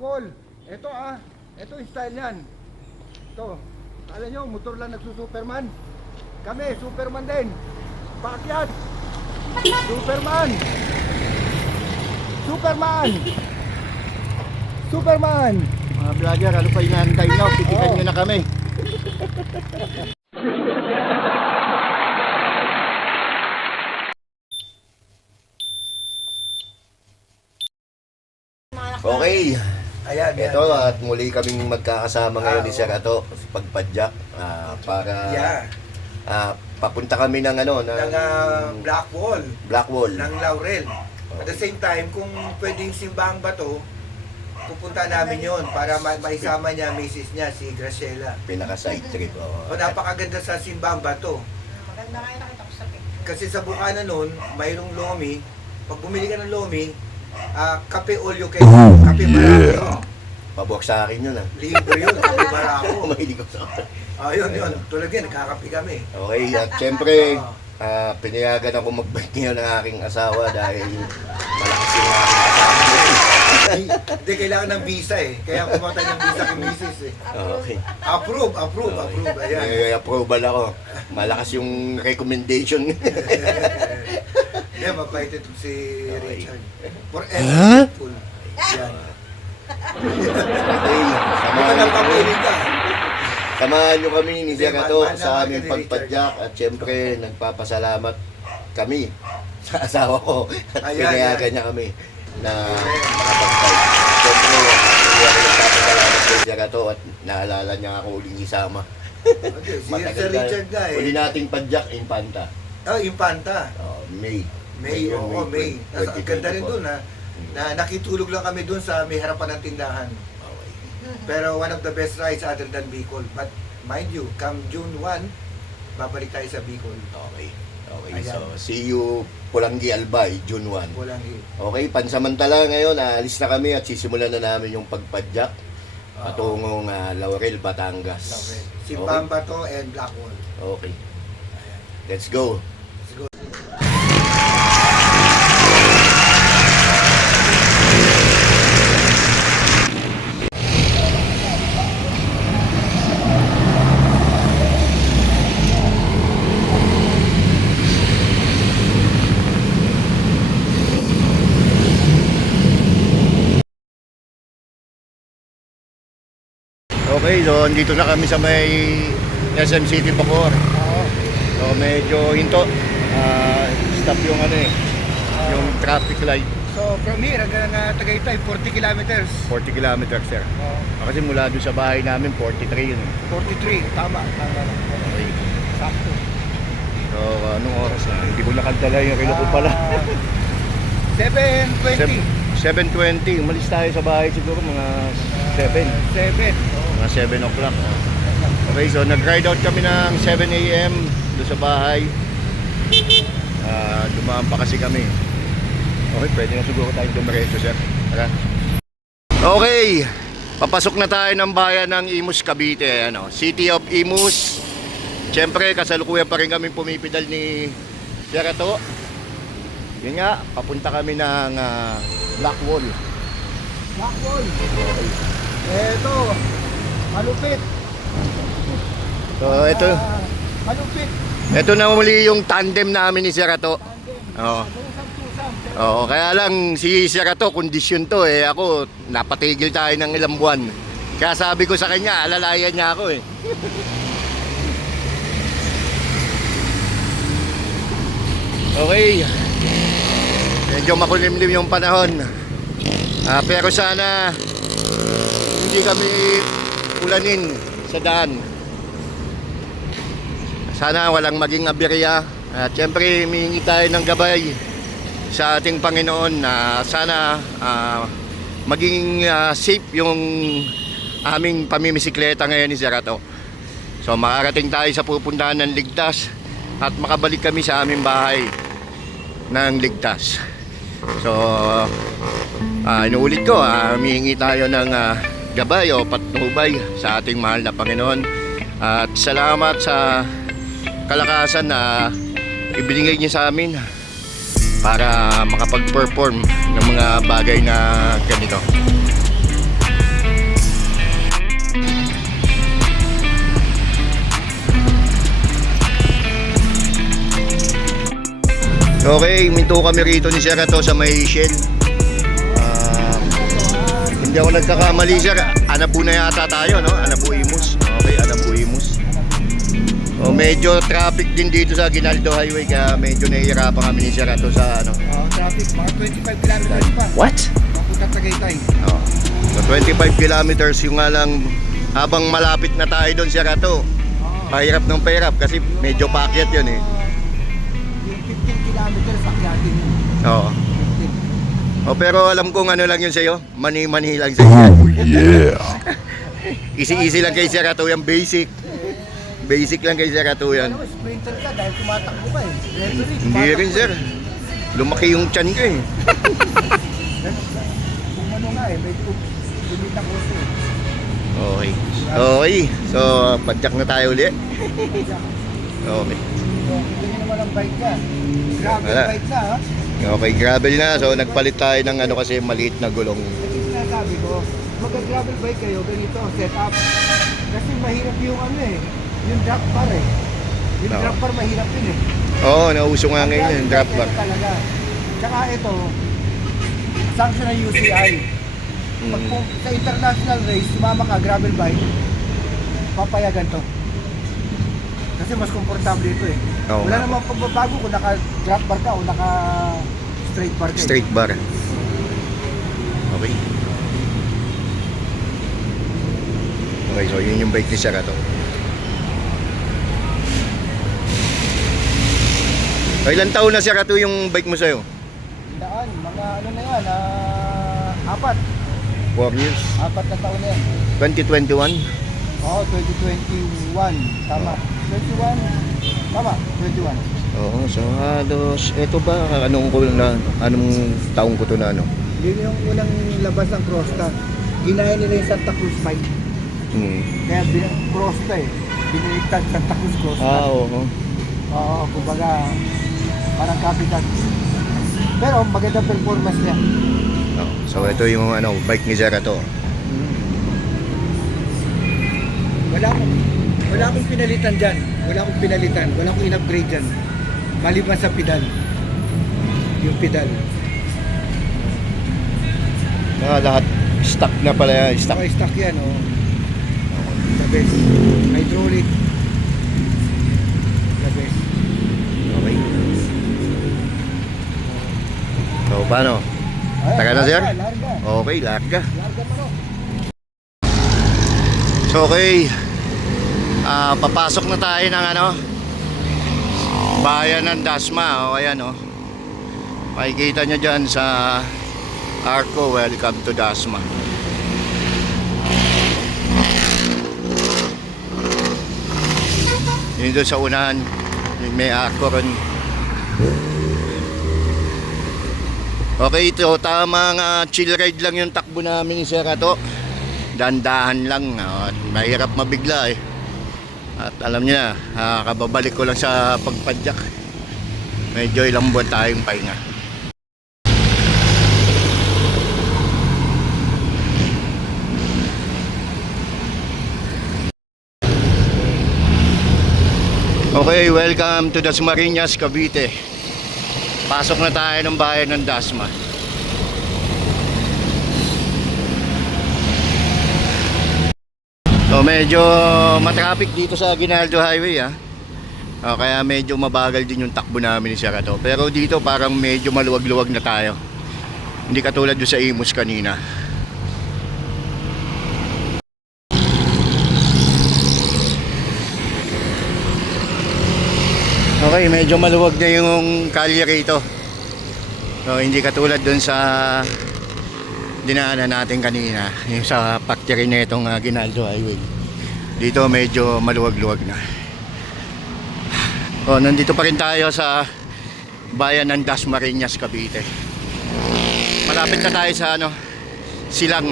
Blackwall. Ito yung style yan. Ito. Alam nyo, motor lang nagsusuperman. Kami, Superman din. Paakyat. Superman. Superman. Superman. Mga vlogger, ano pa inaantay nyo? Titikan nyo na kami. Okay, Ayan, ito at muli kaming magkakasama ngayon ni Sir Ato sa pagpadyak para papunta kami ng Blackwall, Blackwall. ng Laurel. At the same time, kung pwedeng simbahang bato, pupunta namin yon para maisama niya, misis niya, si Graciela. Pinaka side trip. O napakaganda sa simbahang bato. Maganda nga yung nakita ko sa picture. Kasi sa Bukana noon, mayroong lomi. Pag bumili ka ng lomi, kape all you can. Kape marami yun. Pabok sa akin yun Libre yun, kape marami. Mahilig ko sa akin. Yun. Tulad yan, nakakape kami. Okay, at syempre, pinayagan ako mag-bike ngayon ng aking asawa dahil malakas yung aking kasama. Hindi kailangan ng visa eh. Kaya pumunta ng visa kay misis eh. Okay. Approve. Ayan. May approval ako. Malakas yung recommendation. Yeah, mabait ito si Okay. Richard. Forever grateful. Yan. Okay, Baka nang papiling ka. samahan nyo kami ni Sir Ato Mahal na sa mahal aming ka ni pagpadyak at syempre nagpapasalamat kami sa asawa ko at Ayan, pinayagan niya kami na makapag-bike. Syempre, hindi ako nagpapasalamat kay Sir Ato at naalala niya ako uling isama. Okay, si Sir Richard nga eh. Uli nating padyak, Infanta. Impanta. May. May. Ang ganda rin 2024. doon ha. Na nakitulog lang kami doon sa may harapan ng tindahan. Okay. Pero one of the best rides other than Bicol. But mind you, come June 1, babalik tayo sa Bicol. Okay. Ayan. So, see you Pulangi Albay, June 1. Walang hill. Okay, pansamantala ngayon, alis na kami at sisimulan na namin yung pagpadyak patungong Laurel, Batangas. Simbang Bato and Blackwall. Okay. Let's go. Okay, so andito na kami sa may SM City Bacoor. So medyo hinto. Stop yung yung traffic light. So from here hanggang Tagaytay, 40 kilometers. 40 kilometers, sir. Kasi mula doon sa bahay namin, 43 yun. 43, tama. Sakto. So anong oras na? Hindi ko nakagdala yung relo ko pala. 7:20. 7:20. Umalis tayo sa bahay siguro mga 7. 7. Mga 7 o'clock. Okay, so nag-ride out kami ng 7 a.m. doon sa bahay. Dumaan pa kasi kami. Okay, pwede na siguro tayo dumiretso, sir. Tara. Okay, papasok na tayo ng bayan ng Imus, Cavite. City of Imus. Siyempre, kasalukuyan pa rin kami pumipidal ni Sir Ato. Yun nga, papunta kami ng Blackwall. Blackwall. Eto, malupit. So, ito. Malupit. Ito na muli yung tandem namin ni Sir Ato. Oo. Oo, kaya lang si Sir Ato, kondisyon to eh. Ako, napatigil tayo ng ilang buwan. Kaya sabi ko sa kanya, alalayan niya ako eh. Okay. Medyo makulimlim yung panahon. Pero sana hindi kami ulanin sa daan. Sana walang maging aberya. At syempre, humingi tayo ng gabay sa ating Panginoon na sana maging safe yung aming pamimisikleta ngayon ni Sir Ato. So makarating tayo sa pupuntahan ng ligtas at makabalik kami sa aming bahay ng ligtas. So inuulit ko, humingi tayo ng gabay o patnubay sa ating mahal na Panginoon. At salamat sa kalakasan na ibinigay niya sa amin para makapag-perform ng mga bagay na ganito. Okay, minto kami rito ni Sir Ato sa may Shell. Hindi ako nagkakamali, Sir. Anabu na yata tayo, no? Anabu Imus. Okay, Anabu Imus. Medyo traffic din dito sa Aguinaldo Highway kaya medyo nahihirapan kami ni Sir Ato sa ano. Traffic, mga 25 kilometers pa. What? Papunta Tagaytay. So 25 kilometers yung nga lang habang malapit na tayo doon, Sir Ato. Pahirap ng pahirap kasi medyo paakyat yun eh. Yung 15 kilometers, akyatin yun. Oo. Pero alam kong ano lang yun sa'yo, mani-mani lang sa'yo. Oh yeah. Easy-easy lang kay Sir Ato yung basic. Basic lang kay Sir Ato yan. Alam mo, sprinter ka dahil tumatakbo ka eh. Referee, Hindi tumatakbo rin, Sir. Lumaki yung tiyan ko eh. Kung ano nga eh, medyo lumitang ko eh. Okay. Okay. So, padyak na tayo ulit. Okay. So, kita nyo naman ang bike niya. Gravel Wala. bike na ha. Okay, gravel na. So, nagpalit tayo ng ano kasi maliit na gulong. Kasi sinasabi ko, mag-gravel bike kayo, ganito ang setup. Kasi mahirap yung ano eh, yung drop bar eh. Yung No. drop bar mahirap yun eh. Oo, nauso nga Ang ngayon gravel yung drop bike bar. ito talaga. Tsaka ito, sanction ng UCI. Pag kung sa international race, sumama ka, gravel bike, papayagan to. Kasi mas komportable ito eh. Oo. Wala namang pagbabago kung naka-drop bar ka o naka-straight bar ka eh. Straight bar. Okay. Okay, so yun yung bike ni Sir Ato. Ilang taon na Sir Ato yung bike mo sa'yo? Daan, mga ano na yan, 4 years. 4 na taon na yan. 2021? Oo, 2021, tama. 21, tama, 21. Oo, so halos, eto ba, anong taong ko to na ano? Yun yung unang labas ng Crosta. Ginaya nila yung Santa Cruz bike. Kaya Crosta eh. Binaliktad Santa Cruz Crosta. Oo. Oo, kumbaga, parang copycat. Pero magandang performance niya. So ito yung ano, bike ni Sir Ato. Wala akong pinalitan dyan. Wala akong in-upgrade dyan. Maliban sa pedal. Yung pedal. Lahat stock na pala, stock. Okay, stock yan, oh. The best. Hydraulic. The best. Okay. So paano? Ayan, Taga na, Sir? Larga. Okay, larga. Larga manok. Okay. Papasok na tayo ng ano, bayan ng Dasma. O ayan o. Makikita nyo dyan sa Arco. Welcome to Dasma. Yun doon sa unahan, may Arco ron. Okay, ito tamang chill ride lang yung takbo namin ni Sir Ato. Dandahan lang, at mahirap mabigla eh. At alam niya, kababalik ko lang sa pagpadyak. Medyo ilang buwan tayong pahinga. Okay, welcome to Dasmariñas, Cavite. Pasok na tayo ng bayan ng Dasma. So medyo matraffic dito sa Aguinaldo Highway kaya medyo mabagal din yung takbo namin ni Sir Ato. Pero dito parang medyo maluwag-luwag na tayo. Hindi katulad doon sa Imus kanina. Okay, medyo maluwag na yung kalye rito. So hindi katulad doon sa dinaanan natin kanina, yung sa factory na itong Aguinaldo Highway. Dito medyo maluwag-luwag na. Nandito pa rin tayo sa bayan ng Dasmariñas, Cavite. Malapit na tayo sa Silang.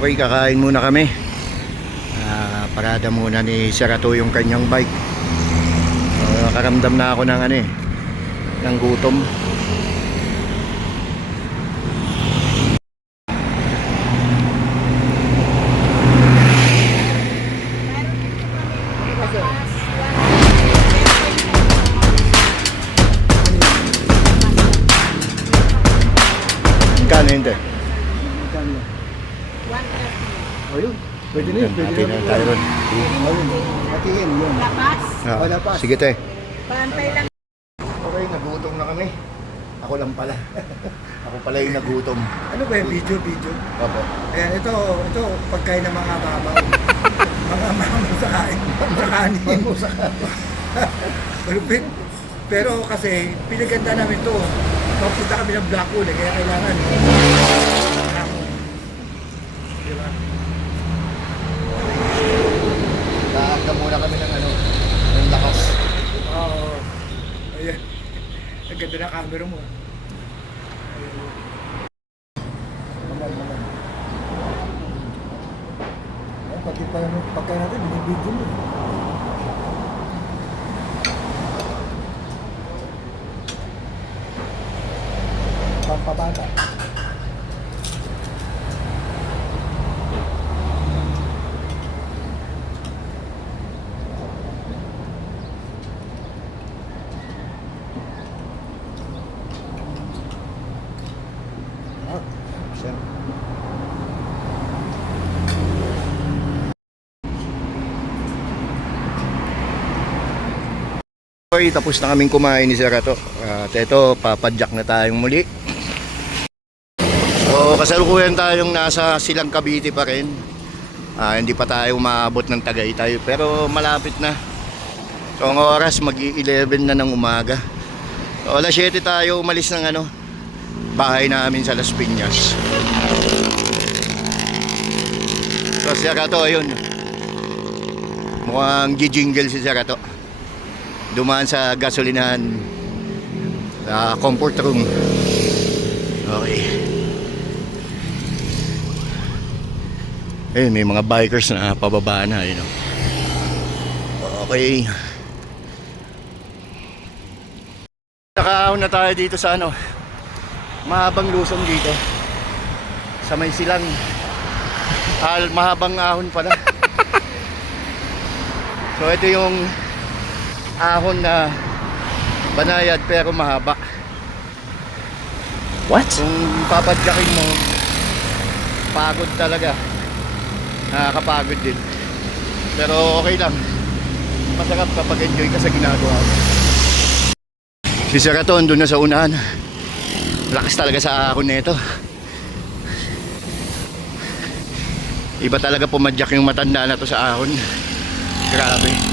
Okay, kakain muna kami. Parada muna ni Serato yung kanyang bike. Nakaramdam na ako ng ng gutom. Magkano yun, te? Magkano yun? 130. Ayun. Pwede na yun. Pwede na Natin yun. ang tayo ron. Ayun. Atingin yun. Lapas. Wala pa. Sige, te. Pantay lang. Okay, nagutom na kami. Ako lang pala. Ako pala yung nagutom. Ano ba yung video? Opo. Ayan, ito pagkain ng mga mama. Mga mama sa kain. Sa kanin. Sa kanin. Malupit. Pero kasi, pinaganda namin to. Papunta kami ng Blackwood kaya kailangan. Lahat muna kami ng lakas. Oo. Ayan. Ang ganda ng camera mo. Ayan, pati pa naman pagkain natin, binibidyo mo. Pampabata. Okay, tapos na kaming kumain ni Serato. At ito, papadyak na tayong muli. So, kasalukuyan tayong nasa Silang Cavite pa rin. Hindi pa tayo maabot ng Tagaytay, pero malapit na. So, ang oras, mag-11 na ng umaga. So, alas 7 tayo umalis ng bahay namin sa Las Piñas. So, Serato, ayun. Mukhang gijingle si Serato. Dumaan sa gasolinahan, comfort room. Okay. May mga bikers na pababa na. Okay. Nakaahon na tayo dito sa mahabang Luzon dito. Sa may silang. Mahabang ahon pala. So ito yung ahon na banayad pero mahaba. What? Kung papadyakin mo, pagod talaga. Nakakapagod din. Pero okay lang. Masarap kapag enjoy ka sa ginagawa mo. Si Serato doon na sa unahan. Lakas talaga sa ahon nito. Iba talaga pumadyak yung matanda na to sa ahon. Grabe.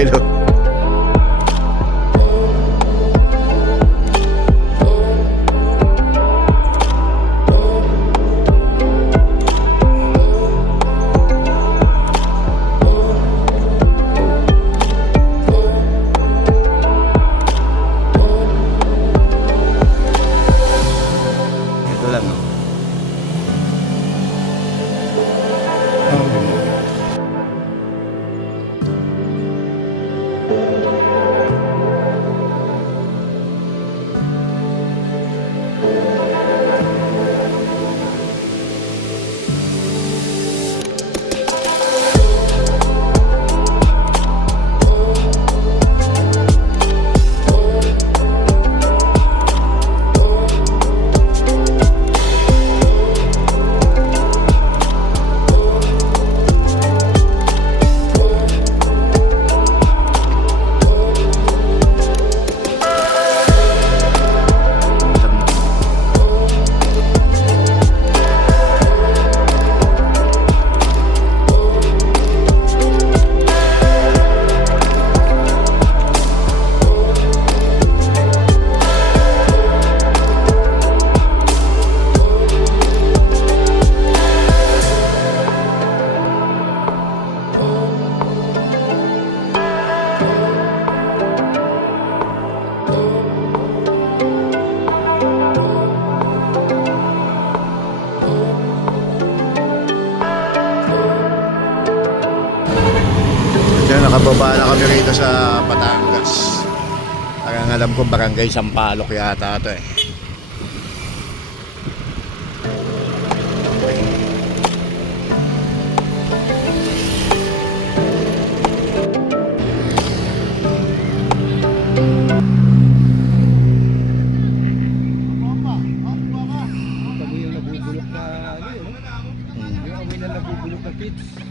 Hello. Ito lang. Dahil nakababa na kami rito sa Batangas. Kaya alam ko barangay Sampaloc yata ito eh. Kita mo yung nabubulok na ano yun, no? Yung amoy na nabubulok na pits.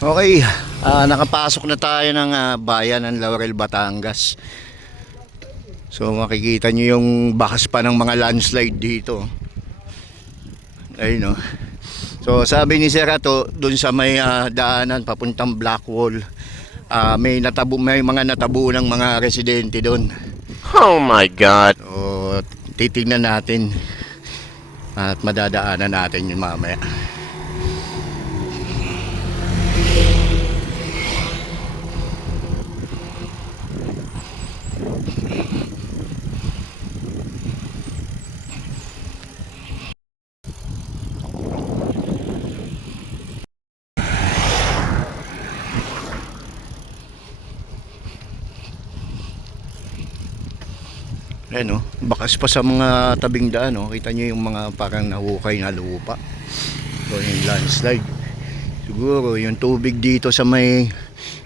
Okay, nakapasok na tayo ng bayan ng Laurel, Batangas. So makikita nyo yung bakas pa ng mga landslide dito. Ayun o. So sabi ni Serato, dun sa may daanan papuntang Blackwall, may mga natabo ng mga residente dun. Oh my God! So titignan natin at madadaanan natin yun mamaya. Ayan o, bakas pa sa mga tabing daan o. Kita nyo yung mga parang nahukay na lupa o yung landslide. Siguro yung tubig dito sa may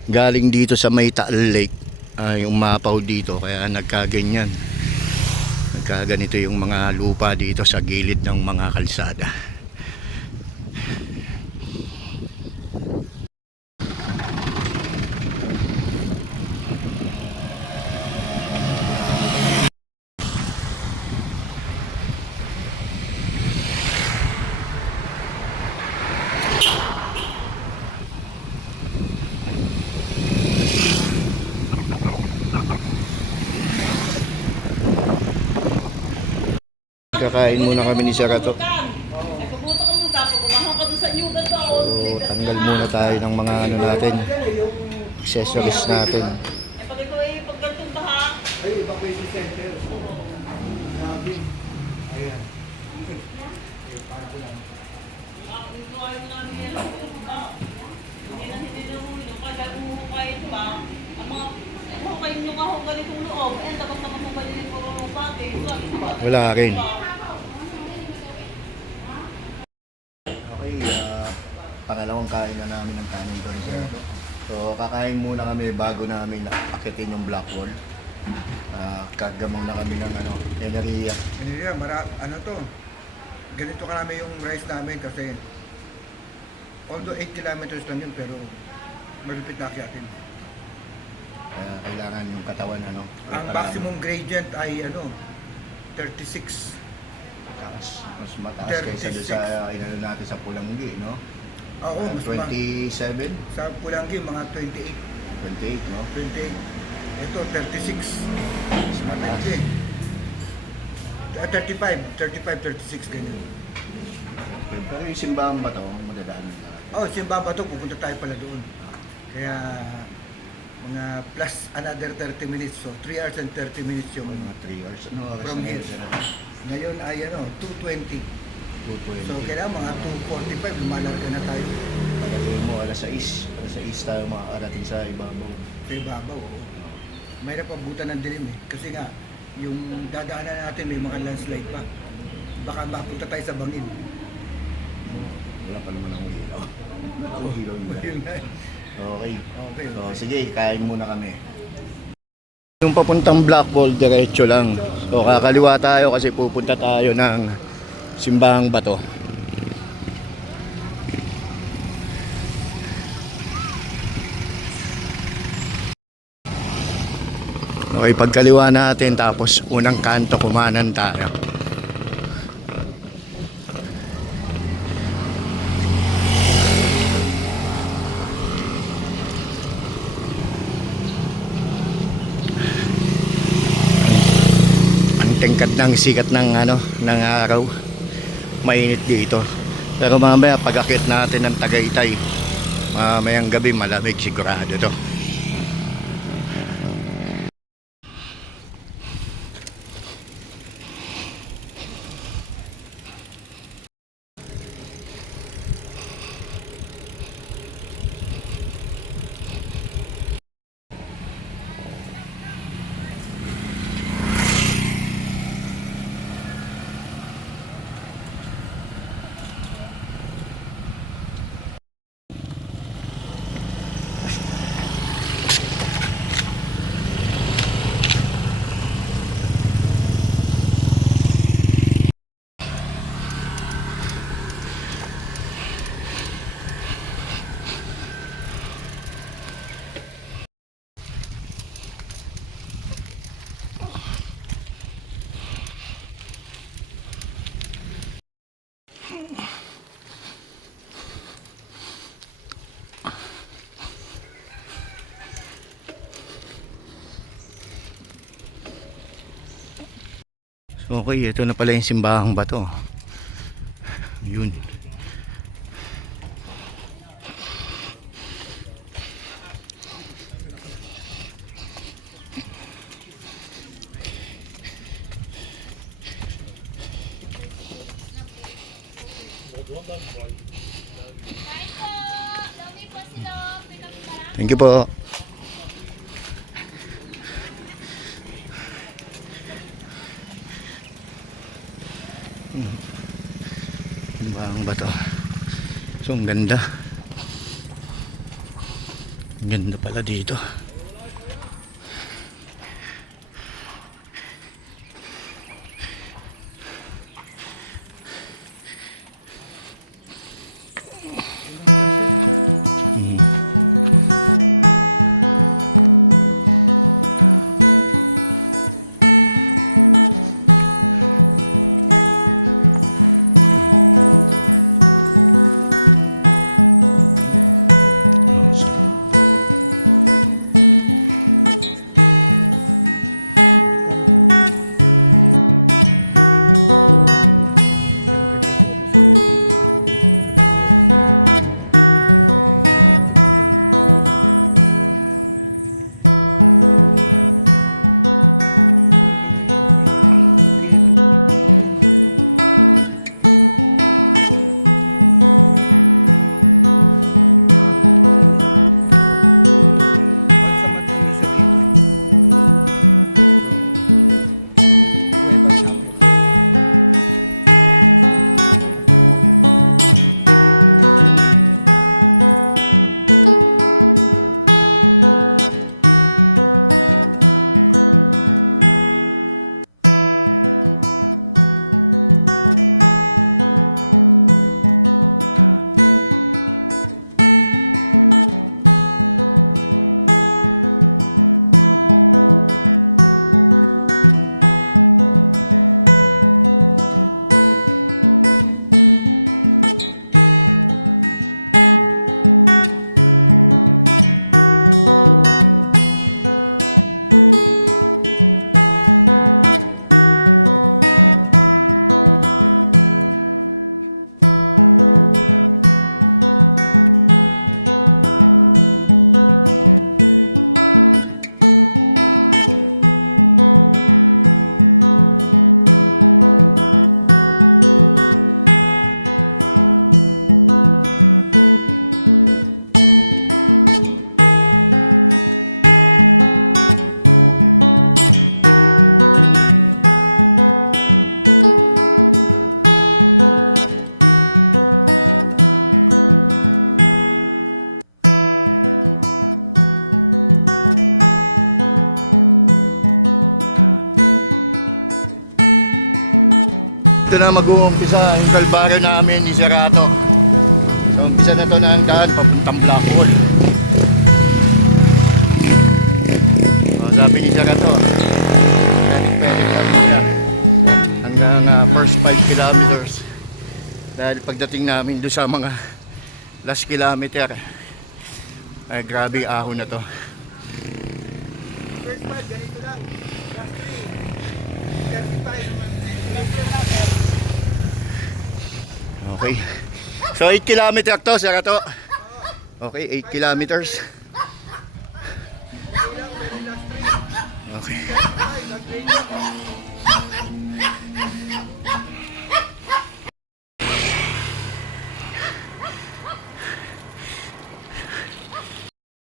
galing dito sa may Taal Lake, yung mapaw dito kaya nagkaganyan. Nagkaganito yung mga lupa dito sa gilid ng mga kalsada. Kakain muna kami ni Serato. So, tanggal muna tayo ng mga ano natin, accessories natin. Ay, evacuation center. Gabi. Ayan. Wala rin. Okay, pangalawang kain na namin ng kanin ko rin sa ito. So, kakain muna kami bago namin akitin yung Blackwall. Kagamaw na kami ng enerhiya. Ano to? ganito karami yung rice namin kasi although 8 kilometers lang yun pero malupit na akyatin. Kaya kailangan yung katawan, ano? Ang maximum gradient ay 36. Mas mataas kaysa doon sa inanin natin sa Pulanggi, no? Oo, mas 27? sa Pulangi, mga 28. 28, no? 28. Ito, 36. Mas mataas. 35, 36, ganyan. Pero yung simbahan ba to, madadaan nila? Oh, simbahan pa ito, pupunta tayo pala doon. Kaya, mga plus another 30 minutes. So, 3 hours and 30 minutes yung Mga 3 hours. Ano oras From na here. yun? ngayon ay 2:20. 2:20. So, kailangan mga 2:45, lumalarga na tayo Pagkain mo, alas 6. Alas 6 tayo makakarating sa ibabaw. sa ibabaw. Oo. Mahirap abutan ng dilim eh. Kasi nga, yung dadaanan natin may mga landslide pa. Baka mapunta tayo sa bangin. Wala pa naman ang ilaw. Ang ilaw nila. Yun nga eh. Okay. Okay. So, sige, kain muna kami. Yung papuntang Blackball, diretso lang. So, kakaliwa tayo kasi pupunta tayo ng Simbahang Bato. Okay, pagkaliwa natin tapos unang kanto kumanan tayo. Ang tingkad ng sikat ng ng araw. Mainit dito. Pero mamaya pag-akyat natin ng Tagaytay, mamayang gabi malamig sigurado to. Okay, ito na pala yung Simbahang Bato. Yun. Thank you po. Simbahang Bato. So, ang ganda. Ang ganda pala dito. na mag-uumpisa ang kalbaryo namin ni Serato. Umpisa na to ng daan papuntang Blackwall. Ang sabi ni Serato, hanggang first 5 kilometers. Dahil pagdating namin doon sa mga last kilometer, ay grabe ahon na to. First time, ganito lang. Last 3, 35. Okay. So 8 kilometer to, Serato. Okay, 8 kilometers. Okay.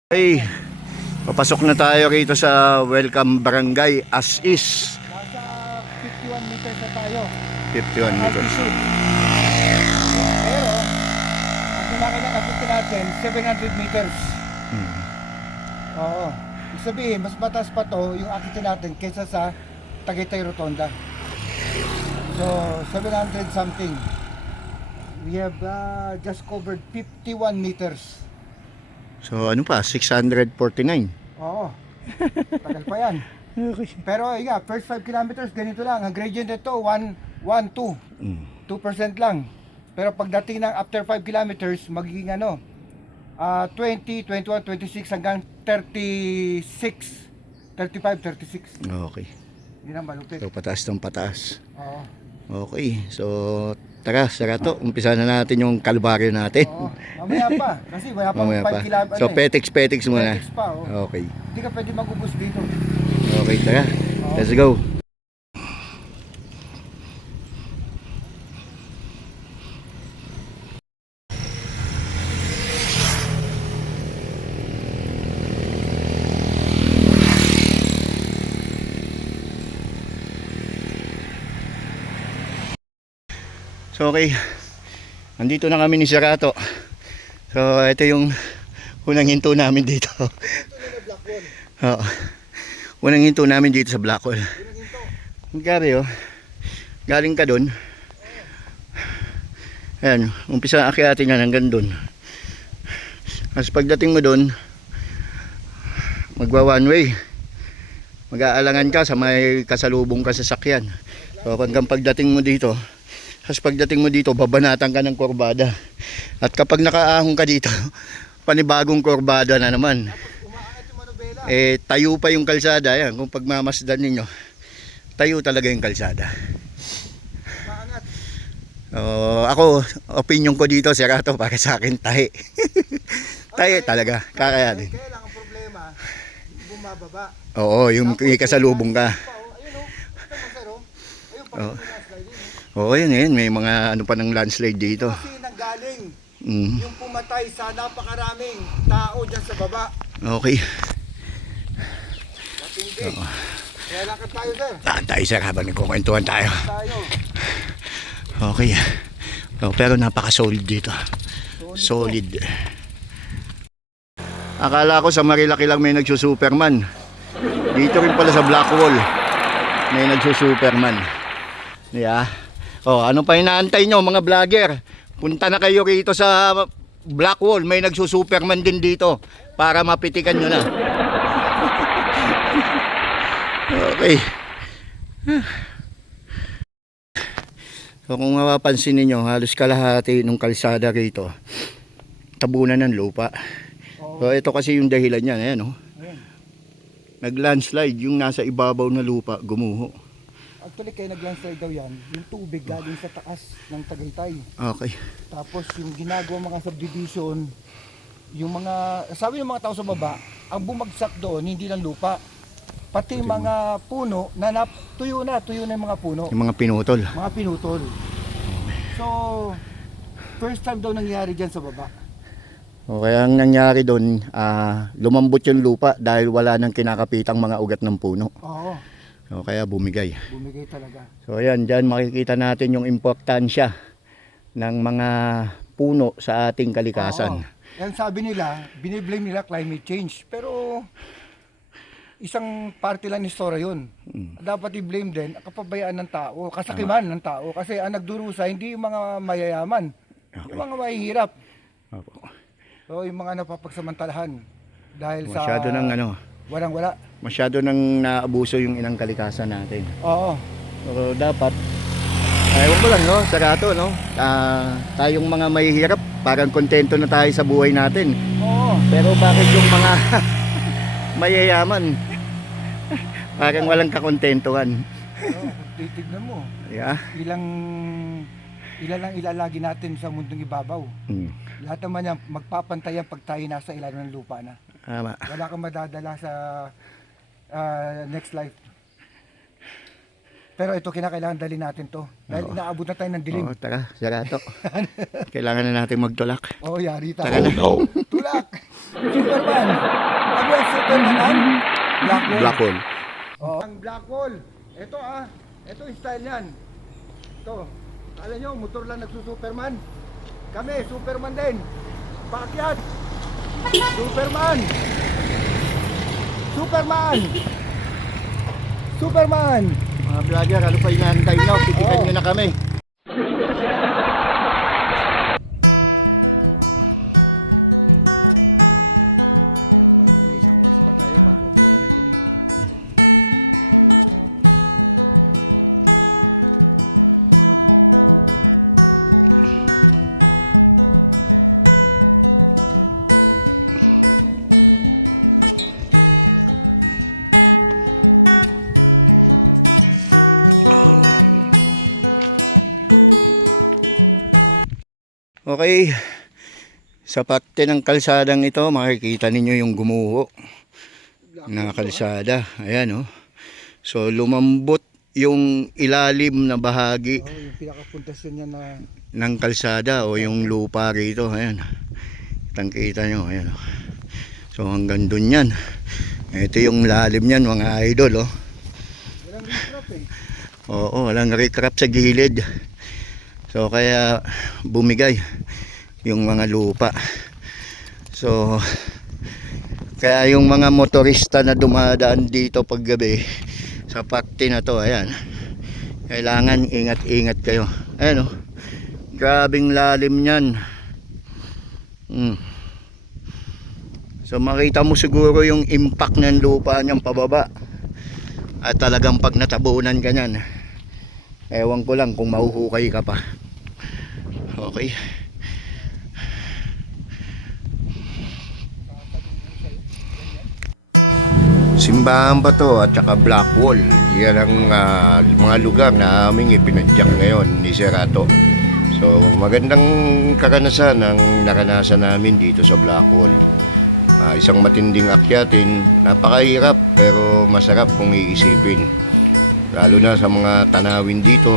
Okay. Papasok na tayo rito sa Welcome Barangay as is. Nasa 51 meters na tayo. 51 meters. Altitude. Pero, ang pinaka-altitude natin, 700 meters. Oo. Ibig sabihin, mas mataas pa to yung akitin natin kaysa sa Tagaytay Rotonda. So, 700 something. We have just covered 51 meters. So ano pa, 649. Oo. Tagal pa yan. Pero ayun nga, first 5 kilometers, ganito lang. Ang gradient nito, 1, 2. 2% lang. Pero pagdating ng after 5 kilometers, magiging ano, 20, 21, 26 hanggang 36. 35, 36. Okay. Yun ang malupit. So pataas ng pataas. Oo. Okay. So tara, Serato, umpisa na natin yung kalbaryo natin. Oo. Mamaya pa. Kasi wala pang Mamaya 5 pa. kilometers. So petiks muna. Petiks pa. Oh. Okay. Hindi ka pwede mag-ubos dito. Okay, tara. Let's go. So okay, nandito na kami ni Serato. So ito yung unang hinto namin dito. Ito na Blackwall. Oo. Unang hinto namin dito sa Blackwall. Unang hinto. Grabe oh. Galing ka doon. Ayan, umpisa akyatin yan hanggang doon. As pagdating mo doon, magwa one way. Mag-aalangan ka sa may kasalubong ka sa sakyan. So hanggang pagdating mo dito, babanatan ka ng kurbada. At kapag nakaahon ka dito, panibagong kurbada na naman. Umaangat yung manubela. Eh, tayo pa yung kalsada. Yan, kung pagmamasdan ninyo, tayo talaga yung kalsada. Umaangat. Ako, opinion ko dito, Serato, para sa akin, tahi. Tahi talaga, kakayanin. Kaya lang ang problema, bumababa. Oo, yung kasalubong ka. Ayun o, ito mo sir o. Ayun pa Oo. rin landslide yun. Oo, yun ngayon, may mga ano pa ng landslide dito. Ito kasi nanggaling. Mm. Yung pumatay sa napakaraming tao dyan sa baba. Okay. Matindi. Kaya lakad tayo sir. Laan tayo, sir, habang nagkukwentuhan tayo. Tayo. Okay. Pero napaka-solid dito. Solid. Akala ko sa Marilaki lang may nagsusuperman. Dito rin pala sa Blackwall may nagsusuperman. Yeah. Ano pa inaantay nyo mga vlogger? Punta na kayo rito sa Blackwall, may nagsusuperman din dito para mapitikan nyo na. Okay. So kung mapapansin niyo, halos kalahati ng kalsada rito tabunan ng lupa. So ito kasi yung dahilan niyan, ayan oh. Ayan. Nag-landslide yung nasa ibabaw na lupa, gumuho. Actually kaya nag-landslide daw yan, yung tubig galing sa taas ng Tagaytay. Okay. Tapos yung ginagawa mga subdivision, yung mga, sabi ng mga tao sa baba, ang bumagsak doon, hindi lang lupa. Pati mga puno, na tuyo na yung mga puno. Yung mga pinutol. Mga pinutol. So, first time daw nangyari dyan sa baba. Okay, ang nangyari doon, lumambot yung lupa dahil wala nang kinakapitang mga ugat ng puno. Oo, So, kaya bumigay. bumigay talaga. So ayan, dyan makikita natin yung importansya ng mga puno sa ating kalikasan. Oo. Yan sabi nila, biniblame nila climate change. Pero isang party lang ni Sora yun. Dapat i-blame din ang kapabayaan ng tao, kasakiman ng tao. Kasi ang nagdurusa, hindi yung mga mayayaman, yung mga mahihirap. Opo. So, yung mga napapagsamantalahan. Dahil sa... Masyado ng Walang-wala. masyado nang naabuso yung inang kalikasan natin. Oo. So dapat, ewan ko lang no, Serato no, tayong mga mahihirap, parang kontento na tayo sa buhay natin. Oo. Pero bakit yung mga mayayaman, parang walang kakontentuhan. Oo, titignan mo. Yeah. Ilan ang ilalagi natin sa mundong ibabaw. Lahat naman yan, magpapantayan pag tayo nasa ilalim ng lupa na. Tama. Wala kang madadala sa next life. Pero ito, kinakailangan dalhin natin to. Dahil inaabot na tayo ng dilim. Oo, tara, Serato. Kailangan na natin magtulak. Oo, yari tayo. Tara na. Tulak! Superman! Ano yung Superman ang? Black hole. Black hole. Oo. Ang black hole. Ito ito yung style niyan. Ito. Alam nyo, motor lang nagsusuperman. Kami, Superman din. Paakyat! Superman! Superman! Superman! Mga vlogger, ano pa inaantay nyo? Pipitan nyo na kami. Okay, sa parte ng kalsadang ito, makikita ninyo yung gumuho na kalsada. Ayan, oh. So, lumambot yung ilalim na bahagi Oh, yung pinakapundasyon niya na ng kalsada o yung lupa rito. Ayan. Tangkita nyo, ayan, oh. So, hanggang dun yan. Ito yung lalim niyan, mga idol, oh. walang refrop eh. Oo, walang recrap sa gilid. So kaya bumigay yung mga lupa. So kaya yung mga motorista na dumadaan dito paggabi sa parte na to, ayan, kailangan ingat-ingat kayo. Ayan, oh. Grabing lalim niyan. So makita mo siguro yung impact ng lupa niyang pababa. At talagang pag natabunan ka niyan, ewan ko lang kung mahuhukay ka pa. Okay. Simbahan ba to at saka Black Hole? Yan ang mga lugar na aming ipinadyak ngayon ni Serato. So magandang karanasan ang naranasan namin dito sa Black Hole. Isang matinding akyatin, napakahirap pero masarap kung iisipin. Lalo na sa mga tanawin dito,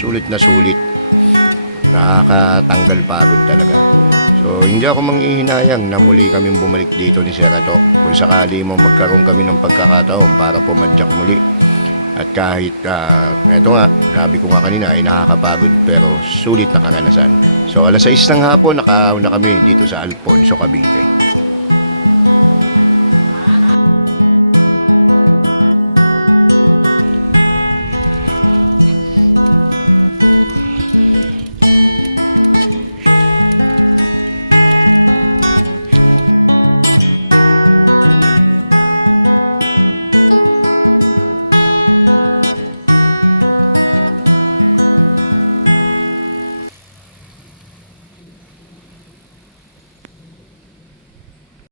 sulit na sulit. Nakakatanggal pa talaga. So hindi ako manghihinayang na muli kami bumalik dito ni Serato. Kung sakali mo magkaroon kami ng pagkakataon para pumadyak muli. At kahit ito nga, sabi ko nga kanina ay nakakapagod pero sulit na karanasan. So alas 6 ng hapon, nakauna kami